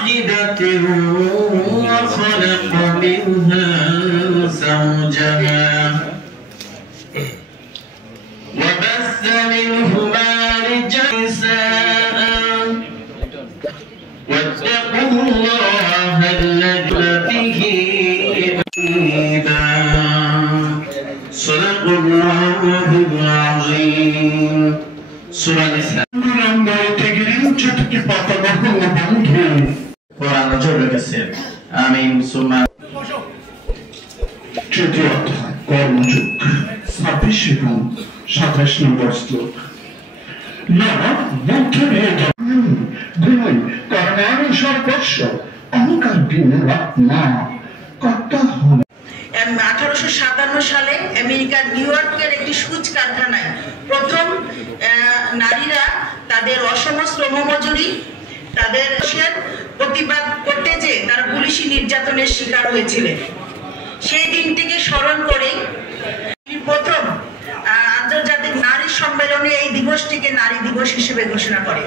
واحدة وخلق منها زوجها وبث منهما رجالا نساء واتقوا الله الذي به صدق الله العظيم سورة النساء কোরআন চলে গেছে আমিন সুমা তৃতীয় অধ্যায় কর্মযোগ 26 এবং 27 নম্বর শ্লোক না বুদ্ধে গুণ কর্মানুসার বর্ষ অহংকার বিনা কর্তা হন। 1857 সালে আমেরিকার নিউ ইয়র্কের একটি সুচ কারখানায় প্রথম নারীরা তাদের অসম শ্রমমজুরি তাদের প্রতিবাদ করতে যে তারা পুলিশি নির্যাতনের শিকার হয়েছিলেন। সেই দিনটিকে স্মরণ করে প্রথম আন্তর্জাতিক নারী সম্মেলনে এই দিবসটিকে নারী দিবস হিসেবে ঘোষণা করে।